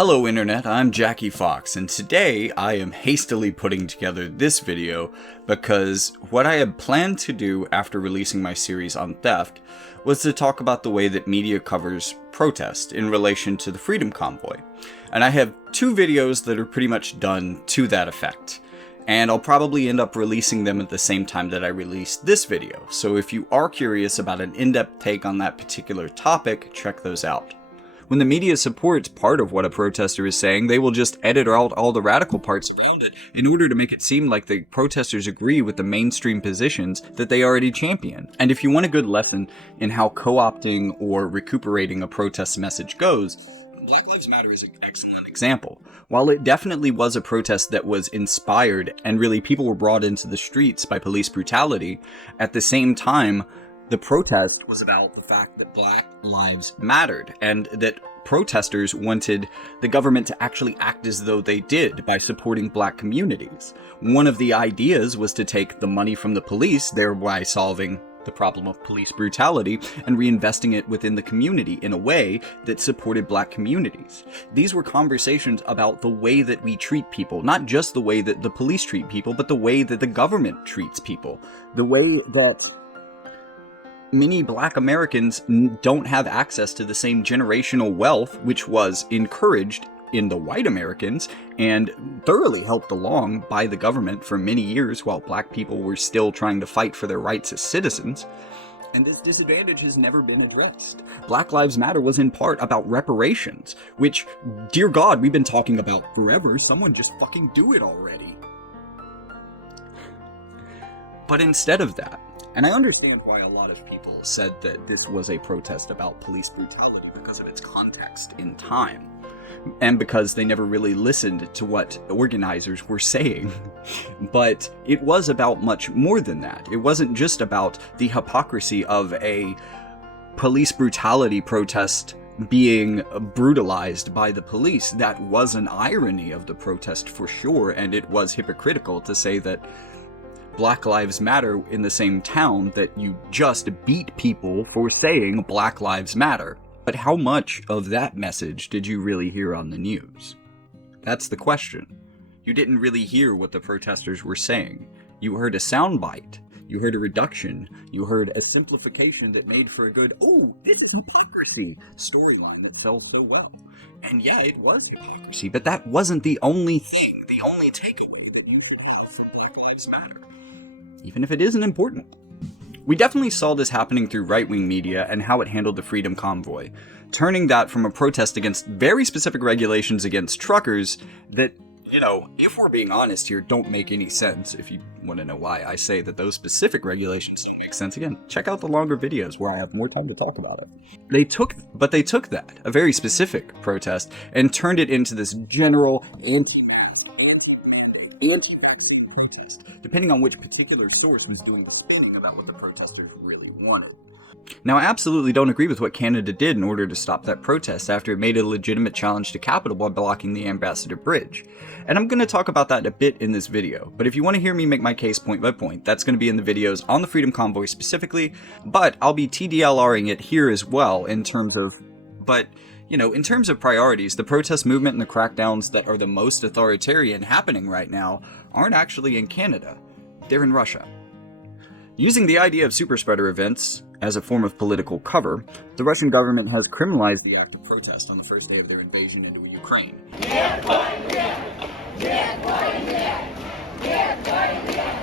Hello Internet, I'm Jackie Fox, and today I am hastily putting together this video because what I had planned to do after releasing my series on theft was to talk about the way that media covers protest in relation to the Freedom Convoy. And I have two videos that are pretty much done to that effect. And I'll probably end up releasing them at the same time that I release this video. So if you are curious about an in-depth take on that particular topic, check those out. When the media supports part of what a protester is saying, they will just edit out all the radical parts around it in order to make it seem like the protesters agree with the mainstream positions that they already champion. And if you want a good lesson in how co-opting or recuperating a protest message goes, Black Lives Matter is an excellent example. While it definitely was a protest that was inspired and really people were brought into the streets by police brutality, at the same time, the protest was about the fact that Black lives mattered and that protesters wanted the government to actually act as though they did by supporting Black communities. One of the ideas was to take the money from the police, thereby solving the problem of police brutality, and reinvesting it within the community in a way that supported Black communities. These were conversations about the way that we treat people, not just the way that the police treat people, but the way that the government treats people. The way that many Black Americans don't have access to the same generational wealth which was encouraged in the white Americans and thoroughly helped along by the government for many years while Black people were still trying to fight for their rights as citizens. And this disadvantage has never been addressed. Black Lives Matter was in part about reparations, which, dear God, we've been talking about forever. Someone just fucking do it already. But instead of that, and I understand why a lot of people said that this was a protest about police brutality because of its context in time, and because they never really listened to what organizers were saying. But it was about much more than that. It wasn't just about the hypocrisy of a police brutality protest being brutalized by the police. That was an irony of the protest for sure, and it was hypocritical to say that Black Lives Matter in the same town that you just beat people for saying Black Lives Matter. But how much of that message did you really hear on the news? That's the question. You didn't really hear what the protesters were saying. You heard a soundbite. You heard a reduction. You heard a simplification that made for a good, oh, this is hypocrisy storyline that fell so well. And yeah, it was hypocrisy, but that wasn't the only thing, the only takeaway that you should have from Black Lives Matter. Even if it isn't important. We definitely saw this happening through right-wing media and how it handled the Freedom Convoy, turning that from a protest against very specific regulations against truckers that, you know, if we're being honest here, don't make any sense. If you want to know why I say that those specific regulations don't make sense, again, check out the longer videos where I have more time to talk about it. They took that, a very specific protest, and turned it into this general depending on which particular source was doing the spinning about what the protesters really wanted. Now, I absolutely don't agree with what Canada did in order to stop that protest after it made a legitimate challenge to capital by blocking the Ambassador Bridge. And I'm going to talk about that a bit in this video, but if you want to hear me make my case point by point, that's going to be in the videos on the Freedom Convoy specifically, but I'll be TDLRing it here as well in terms of priorities, the protest movement and the crackdowns that are the most authoritarian happening right now aren't actually in Canada. They're in Russia. Using the idea of superspreader events as a form of political cover, the Russian government has criminalized the act of protest on the first day of their invasion into Ukraine. Нет войне! Нет войне! Нет войне!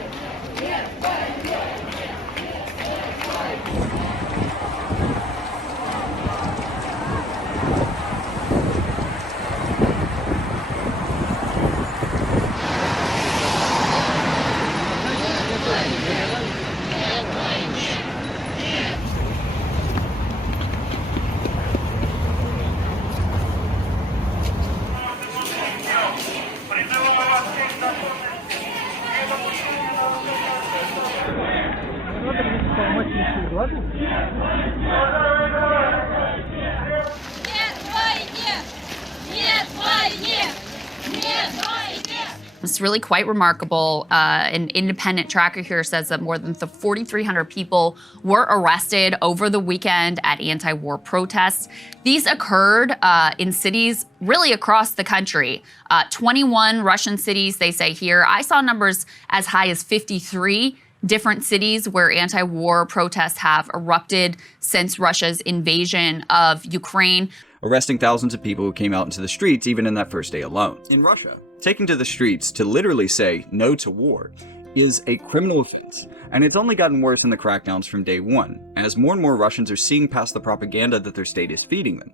It's really quite remarkable. An independent tracker here says that more than 4,300 people were arrested over the weekend at anti-war protests. These occurred in cities really across the country. 21 Russian cities, they say here. I saw numbers as high as 53 different cities where anti-war protests have erupted since Russia's invasion of Ukraine, arresting thousands of people who came out into the streets even in that first day alone. In Russia, taking to the streets to literally say no to war is a criminal offense, and it's only gotten worse in the crackdowns from day one, as more and more Russians are seeing past the propaganda that their state is feeding them,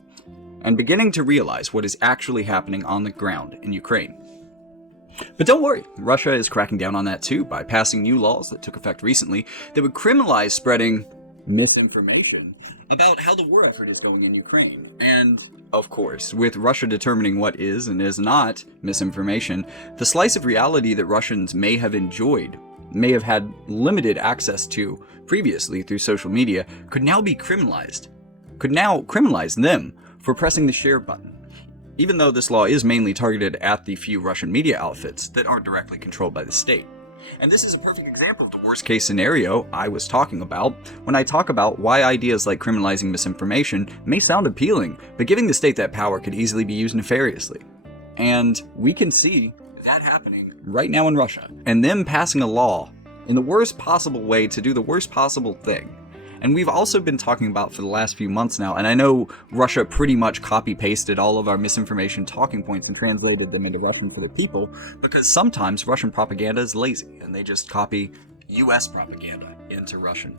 and beginning to realize what is actually happening on the ground in Ukraine. But don't worry, Russia is cracking down on that too by passing new laws that took effect recently that would criminalize spreading misinformation about how the war effort is going in Ukraine. And, of course, with Russia determining what is and is not misinformation, the slice of reality that Russians may have enjoyed, may have had limited access to previously through social media, could now criminalize them for pressing the share button. Even though this law is mainly targeted at the few Russian media outfits that aren't directly controlled by the state. And this is a perfect example of the worst case scenario I was talking about when I talk about why ideas like criminalizing misinformation may sound appealing, but giving the state that power could easily be used nefariously. And we can see that happening right now in Russia, and them passing a law in the worst possible way to do the worst possible thing. And we've also been talking about for the last few months now, and I know Russia pretty much copy-pasted all of our misinformation talking points and translated them into Russian for the people, because sometimes Russian propaganda is lazy, and they just copy US propaganda into Russian.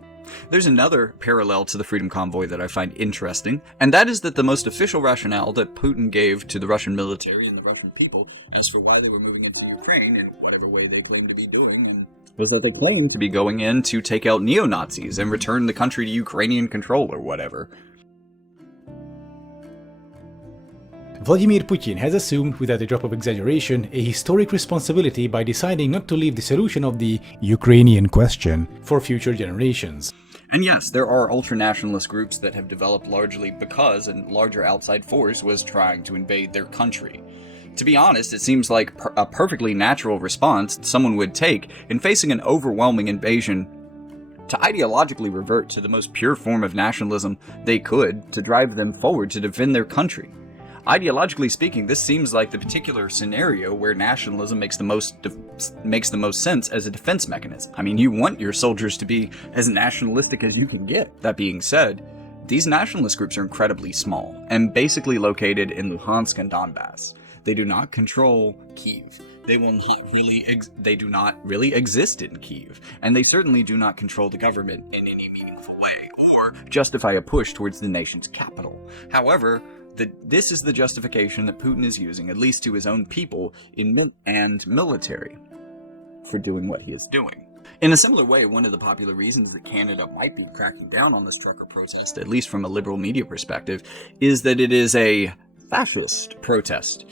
There's another parallel to the Freedom Convoy that I find interesting, and that is that the most official rationale that Putin gave to the Russian military and the Russian people as for why they were moving into Ukraine in whatever way they claim to be doing, was that they claimed to be going in to take out neo-Nazis and return the country to Ukrainian control or whatever. Vladimir Putin has assumed, without a drop of exaggeration, a historic responsibility by deciding not to leave the solution of the Ukrainian question for future generations. And yes, there are ultranationalist groups that have developed largely because a larger outside force was trying to invade their country. To be honest, it seems like a perfectly natural response someone would take in facing an overwhelming invasion to ideologically revert to the most pure form of nationalism they could to drive them forward to defend their country. Ideologically speaking, this seems like the particular scenario where nationalism makes the most sense as a defense mechanism. I mean, you want your soldiers to be as nationalistic as you can get. That being said, these nationalist groups are incredibly small and basically located in Luhansk and Donbass. They do not control Kyiv. They do not really exist in Kyiv, and they certainly do not control the government in any meaningful way, or justify a push towards the nation's capital. However, this is the justification that Putin is using, at least to his own people and military, for doing what he is doing. In a similar way, one of the popular reasons that Canada might be cracking down on this trucker protest, at least from a liberal media perspective, is that it is a fascist protest.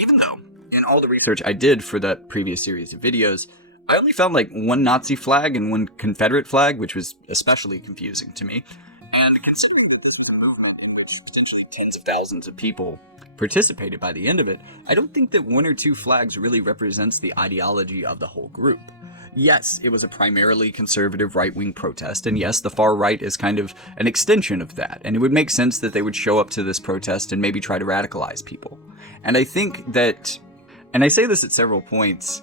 Even though, in all the research I did for that previous series of videos, I only found like one Nazi flag and one Confederate flag, which was especially confusing to me. And considering potentially tens of thousands of people participated by the end of it, I don't think that one or two flags really represents the ideology of the whole group. Yes, it was a primarily conservative right-wing protest, and yes, the far right is kind of an extension of that, and it would make sense that they would show up to this protest and maybe try to radicalize people. And I think that, and I say this at several points,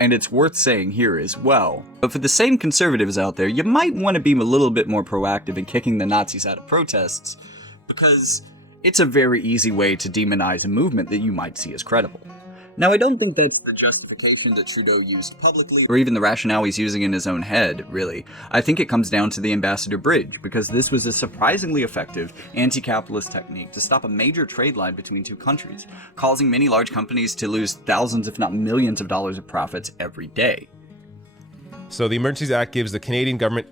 and it's worth saying here as well, but for the same conservatives out there, you might want to be a little bit more proactive in kicking the Nazis out of protests, because it's a very easy way to demonize a movement that you might see as credible. Now, I don't think that's the justification that Trudeau used publicly, or even the rationale he's using in his own head, really. I think it comes down to the Ambassador Bridge, because this was a surprisingly effective anti-capitalist technique to stop a major trade line between two countries, causing many large companies to lose thousands, if not millions of dollars of profits every day. So the Emergencies Act gives the Canadian government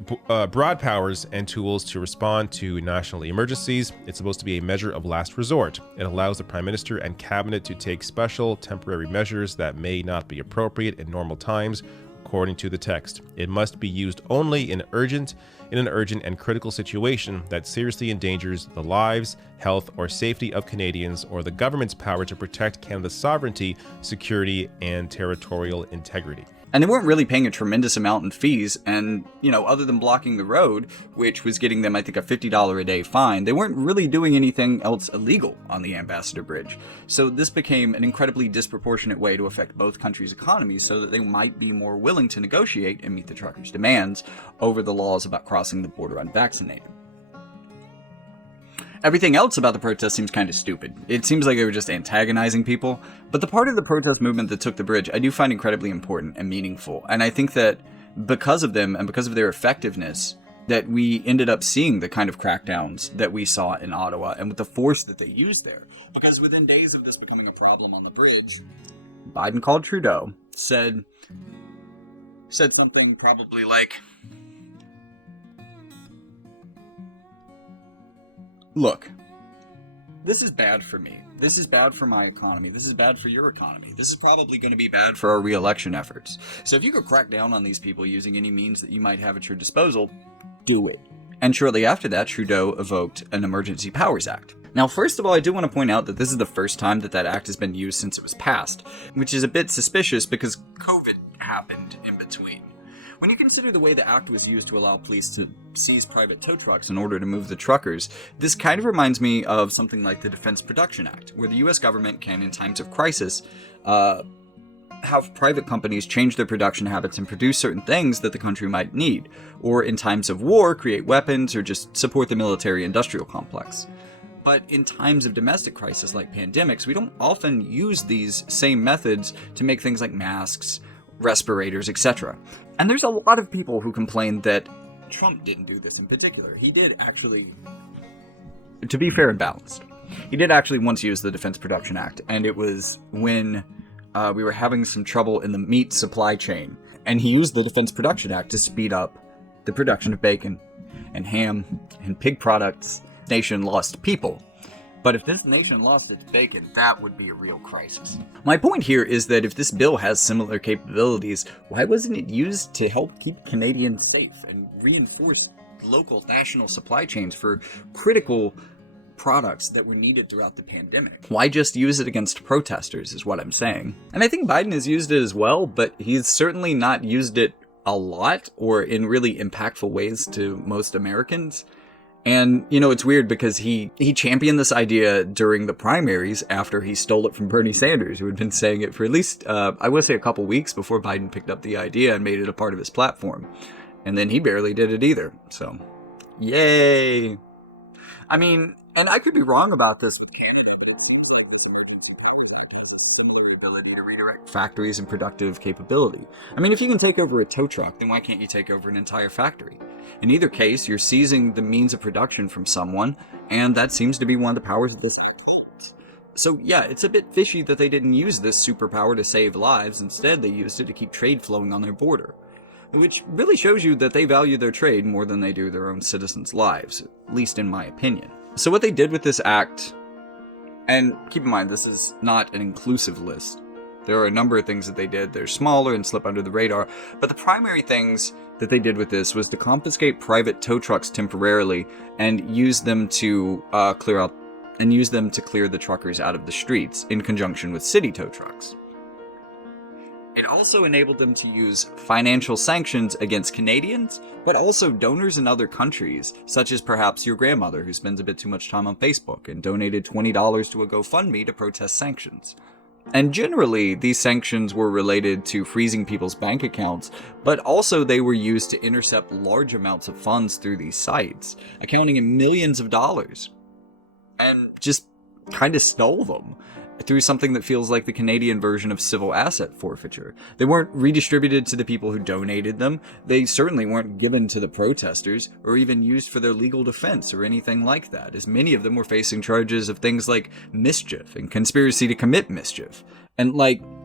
broad powers and tools to respond to national emergencies. It's supposed to be a measure of last resort. It allows the Prime Minister and Cabinet to take special temporary measures that may not be appropriate in normal times according to the text. It must be used only in an urgent and critical situation that seriously endangers the lives, health, or safety of Canadians or the government's power to protect Canada's sovereignty, security, and territorial integrity. And they weren't really paying a tremendous amount in fees, and, other than blocking the road, which was getting them, I think, a $50 a day fine, they weren't really doing anything else illegal on the Ambassador Bridge. So this became an incredibly disproportionate way to affect both countries' economies so that they might be more willing to negotiate and meet the truckers' demands over the laws about crossing the border unvaccinated. Everything else about the protest seems kind of stupid. It seems like they were just antagonizing people, but the part of the protest movement that took the bridge I do find incredibly important and meaningful, and I think that because of them and because of their effectiveness, that we ended up seeing the kind of crackdowns that we saw in Ottawa and with the force that they used there. Because within days of this becoming a problem on the bridge, Biden called Trudeau, said something probably like, "Look, this is bad for me. This is bad for my economy. This is bad for your economy. This is probably going to be bad for our re-election efforts. So if you could crack down on these people using any means that you might have at your disposal, do it." And shortly after that, Trudeau evoked an Emergency Powers Act. Now, first of all, I do want to point out that this is the first time that act has been used since it was passed, which is a bit suspicious because COVID happened in between. When you consider the way the act was used to allow police to seize private tow trucks in order to move the truckers, this kind of reminds me of something like the Defense Production Act, where the US government can, in times of crisis, have private companies change their production habits and produce certain things that the country might need, or in times of war, create weapons or just support the military-industrial complex. But in times of domestic crisis like pandemics, we don't often use these same methods to make things like masks, respirators, etc. And there's a lot of people who complain that Trump didn't do this in particular. He did actually, to be fair and balanced, he did actually once use the Defense Production Act, and it was when we were having some trouble in the meat supply chain, and he used the Defense Production Act to speed up the production of bacon and ham and pig products. The nation lost people. But if this nation lost its bacon, that would be a real crisis. My point here is that if this bill has similar capabilities, why wasn't it used to help keep Canadians safe and reinforce local national supply chains for critical products that were needed throughout the pandemic? Why just use it against protesters is what I'm saying. And I think Biden has used it as well, but he's certainly not used it a lot or in really impactful ways to most Americans. And, it's weird because he championed this idea during the primaries after he stole it from Bernie Sanders, who had been saying it for at least, I would say a couple weeks before Biden picked up the idea and made it a part of his platform. And then he barely did it either. So, yay. I mean, and I could be wrong about this, but it seems like this Emergency Powers Act has a similar ability to redirect factories and productive capability. I mean, if you can take over a tow truck, then why can't you take over an entire factory? In either case, you're seizing the means of production from someone, and that seems to be one of the powers of this act. So yeah, it's a bit fishy that they didn't use this superpower to save lives. Instead, they used it to keep trade flowing on their border. Which really shows you that they value their trade more than they do their own citizens' lives, at least in my opinion. So what they did with this act, and keep in mind, this is not an inclusive list. There are a number of things that they did. They're smaller and slip under the radar, but the primary things that they did with this was to confiscate private tow trucks temporarily and use them to clear the truckers out of the streets in conjunction with city tow trucks. It also enabled them to use financial sanctions against Canadians, but also donors in other countries, such as perhaps your grandmother who spends a bit too much time on Facebook and donated $20 to a GoFundMe to protest sanctions. And generally, these sanctions were related to freezing people's bank accounts, but also they were used to intercept large amounts of funds through these sites, accounting in millions of dollars, and just kind of stole them through something that feels like the Canadian version of civil asset forfeiture. They weren't redistributed to the people who donated them. They certainly weren't given to the protesters or even used for their legal defense or anything like that, as many of them were facing charges of things like mischief and conspiracy to commit mischief. And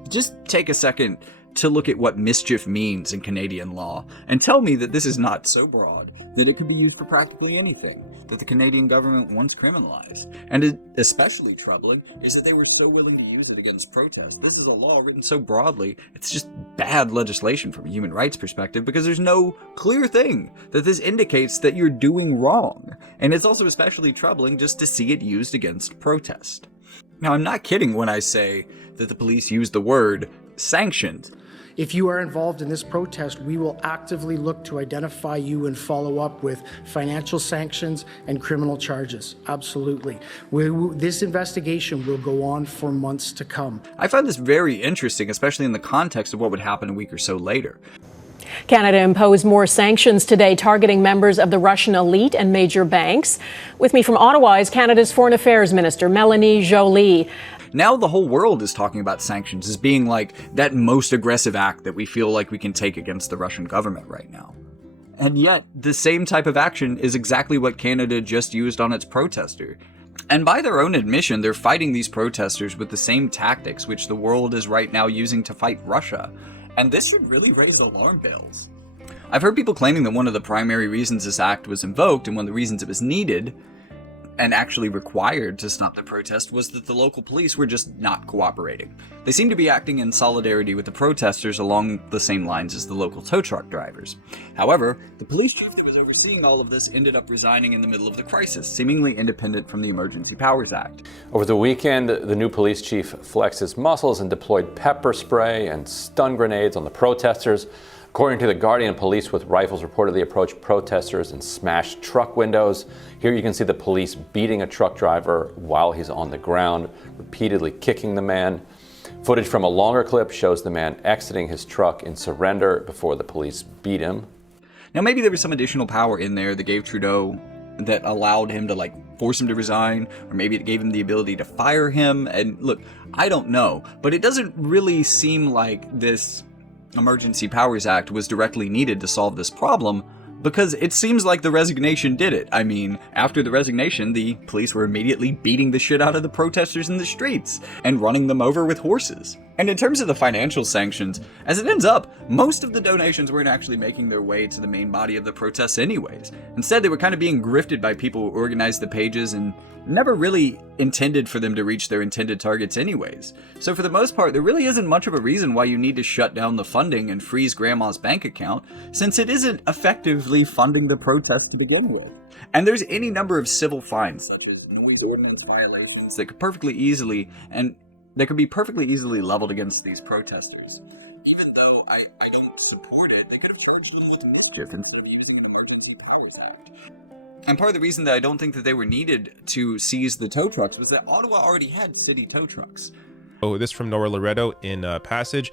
just take a second to look at what mischief means in Canadian law and tell me that this is not so broad that it could be used for practically anything that the Canadian government wants criminalized. And especially troubling is that they were so willing to use it against protests. This is a law written so broadly, it's just bad legislation from a human rights perspective because there's no clear thing that this indicates that you're doing wrong. And it's also especially troubling just to see it used against protest. Now, I'm not kidding when I say that the police use the word sanctioned. If you are involved in this protest, we will actively look to identify you and follow up with financial sanctions and criminal charges. Absolutely. This investigation will go on for months to come. I find this very interesting, especially in the context of what would happen a week or so later. Canada imposed more sanctions today targeting members of the Russian elite and major banks. With me from Ottawa is Canada's Foreign Affairs Minister, Mélanie Joly. Now the whole world is talking about sanctions as being like that most aggressive act that we feel like we can take against the Russian government right now. And yet, the same type of action is exactly what Canada just used on its protester. And by their own admission, they're fighting these protesters with the same tactics which the world is right now using to fight Russia. And this should really raise alarm bells. I've heard people claiming that one of the primary reasons this act was invoked and one of the reasons it was needed and actually required to stop the protest was that the local police were just not cooperating. They seemed to be acting in solidarity with the protesters along the same lines as the local tow truck drivers. However, the police chief that was overseeing all of this ended up resigning in the middle of the crisis, seemingly independent from the Emergency Powers Act. Over the weekend, the new police chief flexed his muscles and deployed pepper spray and stun grenades on the protesters. According to the Guardian, police with rifles reportedly approached protesters and smashed truck windows. Here you can see the police beating a truck driver while he's on the ground, repeatedly kicking the man. Footage from a longer clip shows the man exiting his truck in surrender before the police beat him. Now maybe there was some additional power in there that gave Trudeau that allowed him to force him to resign, or maybe it gave him the ability to fire him. And look, I don't know, but it doesn't really seem like this Emergency Powers Act was directly needed to solve this problem, because it seems like the resignation did it. I mean, after the resignation, the police were immediately beating the shit out of the protesters in the streets and running them over with horses. And in terms of the financial sanctions, as it ends up, most of the donations weren't actually making their way to the main body of the protests anyways. Instead, they were kind of being grifted by people who organized the pages and never really intended for them to reach their intended targets anyways. So for the most part, there really isn't much of a reason why you need to shut down the funding and freeze grandma's bank account, since it isn't effectively funding the protest to begin with. And there's any number of civil fines, such as noise ordinance violations, that could be perfectly easily leveled against these protesters. Even though I don't support it, they could have charged them with mischief instead of using the Emergency Powers Act. And part of the reason that I don't think that they were needed to seize the tow trucks was that Ottawa already had city tow trucks. Oh, this from Nora Loretto in Passage,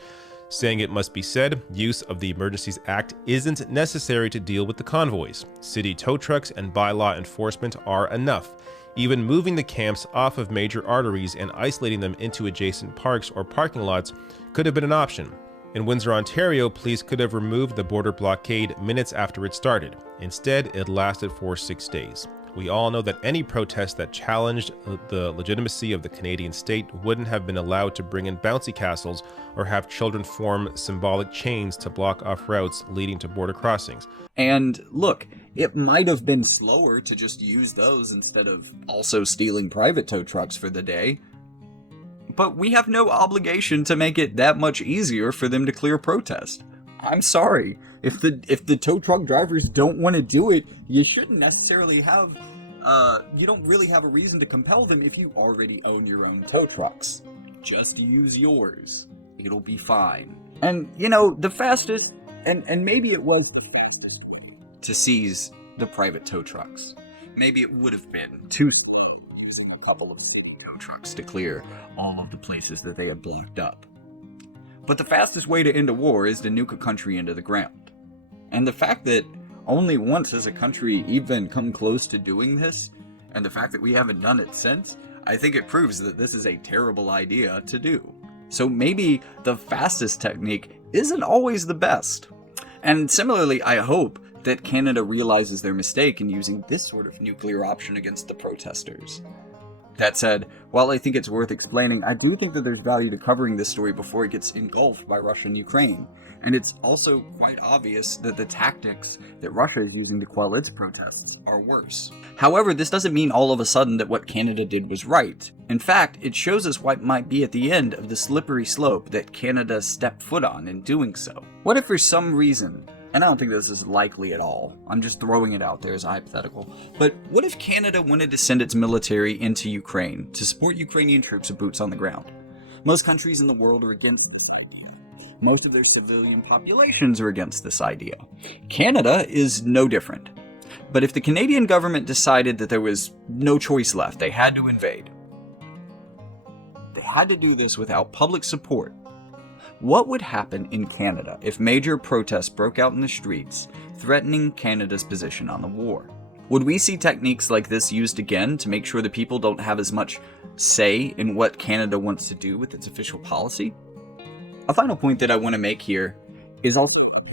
saying it must be said, use of the Emergencies Act isn't necessary to deal with the convoys. City tow trucks and bylaw enforcement are enough. Even moving the camps off of major arteries and isolating them into adjacent parks or parking lots could have been an option. In Windsor, Ontario, police could have removed the border blockade minutes after it started. Instead, it lasted for 6 days. We all know that any protest that challenged the legitimacy of the Canadian state wouldn't have been allowed to bring in bouncy castles or have children form symbolic chains to block off routes leading to border crossings. And look, it might have been slower to just use those instead of also stealing private tow trucks for the day. But we have no obligation to make it that much easier for them to clear protest. I'm sorry. If the tow truck drivers don't want to do it, you shouldn't necessarily have, you don't really have a reason to compel them if you already own your own tow trucks. Just use yours. It'll be fine. And, the fastest, and maybe it was the fastest to seize the private tow trucks. Maybe it would have been too slow using a couple of tow trucks to clear all of the places that they had blocked up. But the fastest way to end a war is to nuke a country into the ground. And the fact that only once has a country even come close to doing this, and the fact that we haven't done it since, I think it proves that this is a terrible idea to do. So maybe the fastest technique isn't always the best. And similarly, I hope that Canada realizes their mistake in using this sort of nuclear option against the protesters. That said, while I think it's worth explaining, I do think that there's value to covering this story before it gets engulfed by Russia and Ukraine. And it's also quite obvious that the tactics that Russia is using to quell its protests are worse. However, this doesn't mean all of a sudden that what Canada did was right. In fact, it shows us what might be at the end of the slippery slope that Canada stepped foot on in doing so. What if for some reason, and I don't think this is likely at all, I'm just throwing it out there as a hypothetical, but what if Canada wanted to send its military into Ukraine to support Ukrainian troops with boots on the ground? Most countries in the world are against this idea. Most of their civilian populations are against this idea. Canada is no different. But if the Canadian government decided that there was no choice left, they had to invade. They had to do this without public support. What would happen in Canada if major protests broke out in the streets, threatening Canada's position on the war? Would we see techniques like this used again to make sure that people don't have as much say in what Canada wants to do with its official policy? A final point that I want to make here is also about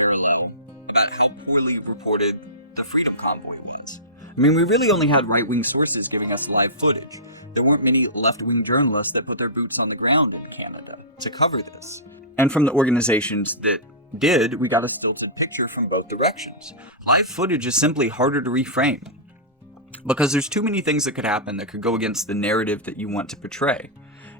how poorly reported the Freedom Convoy was. I mean, we really only had right-wing sources giving us live footage. There weren't many left-wing journalists that put their boots on the ground in Canada to cover this. And from the organizations that did, we got a stilted picture from both directions. Live footage is simply harder to reframe, because there's too many things that could happen that could go against the narrative that you want to portray.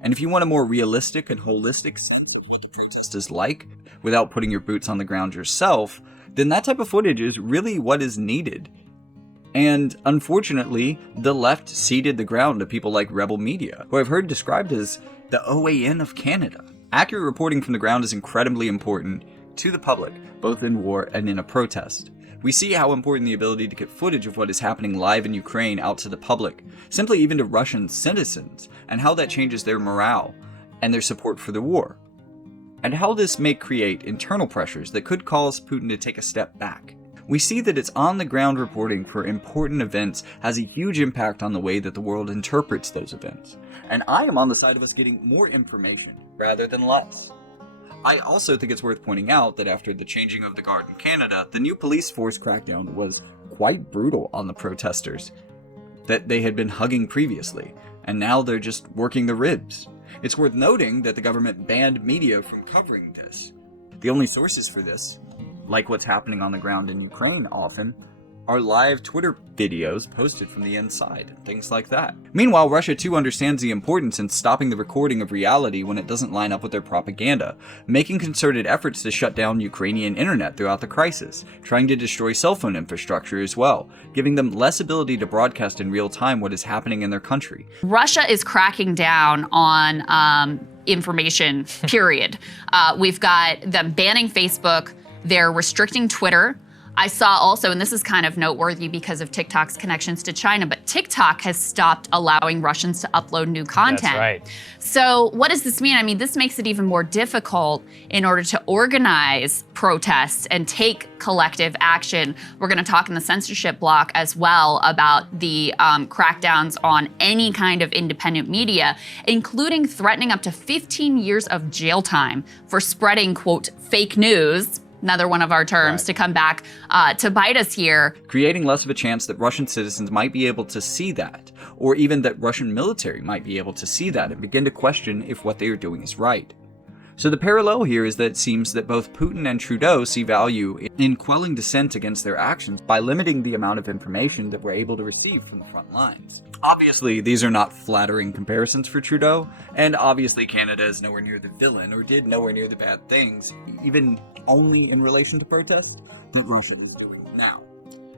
And if you want a more realistic and holistic sense of what the protest is like, without putting your boots on the ground yourself, then that type of footage is really what is needed. And unfortunately, the left ceded the ground to people like Rebel Media, who I've heard described as the OAN of Canada. Accurate reporting from the ground is incredibly important to the public, both in war and in a protest. We see how important the ability to get footage of what is happening live in Ukraine out to the public, simply even to Russian citizens, and how that changes their morale and their support for the war. And how this may create internal pressures that could cause Putin to take a step back. We see that its on-the-ground reporting for important events has a huge impact on the way that the world interprets those events. And I am on the side of us getting more information rather than less. I also think it's worth pointing out that after the changing of the guard in Canada, the new police force crackdown was quite brutal on the protesters that they had been hugging previously, and now they're just working the ribs. It's worth noting that the government banned media from covering this. The only sources for this, like what's happening on the ground in Ukraine often, are live Twitter videos posted from the inside, and things like that. Meanwhile, Russia too understands the importance in stopping the recording of reality when it doesn't line up with their propaganda, making concerted efforts to shut down Ukrainian internet throughout the crisis, trying to destroy cell phone infrastructure as well, giving them less ability to broadcast in real time what is happening in their country. Russia is cracking down on information, period. We've got them banning Facebook. They're restricting Twitter. I saw also, and this is kind of noteworthy because of TikTok's connections to China, but TikTok has stopped allowing Russians to upload new content. That's right. So what does this mean? I mean, this makes it even more difficult in order to organize protests and take collective action. We're going to talk in the censorship block as well about the crackdowns on any kind of independent media, including threatening up to 15 years of jail time for spreading, quote, fake news, another one of our terms, to come back to bite us here. Creating less of a chance that Russian citizens might be able to see that, or even that Russian military might be able to see that and begin to question if what they are doing is right. So the parallel here is that it seems that both Putin and Trudeau see value in quelling dissent against their actions by limiting the amount of information that we're able to receive from the front lines. Obviously, these are not flattering comparisons for Trudeau, and obviously Canada is nowhere near the villain, or did nowhere near the bad things, even only in relation to protests, that Russia is doing now.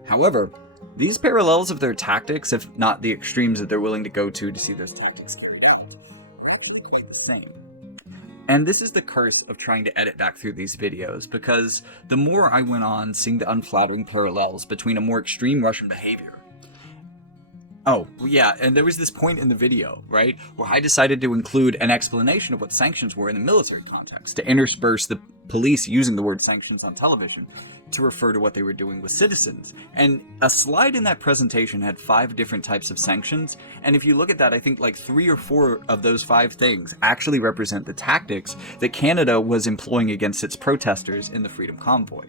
However, these parallels of their tactics, if not the extremes that they're willing to go to see those tactics carried out, are actually quite the same. And this is the curse of trying to edit back through these videos, because the more I went on seeing the unflattering parallels between a more extreme Russian behavior. Oh, yeah, and there was this point in the video, right, where I decided to include an explanation of what sanctions were in the military context, to intersperse the police using the word sanctions on television to refer to what they were doing with citizens. And a slide in that presentation had 5 different types of sanctions, and if you look at that, I think like 3 or 4 of those 5 things actually represent the tactics that Canada was employing against its protesters in the Freedom Convoy.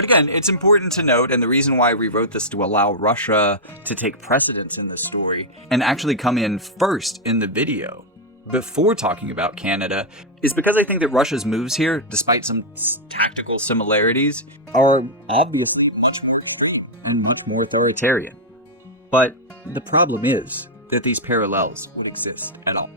But again, it's important to note, and the reason why we wrote this to allow Russia to take precedence in this story and actually come in first in the video before talking about Canada is because I think that Russia's moves here, despite some tactical similarities, are obviously much more free and much more authoritarian. But the problem is that these parallels would exist at all.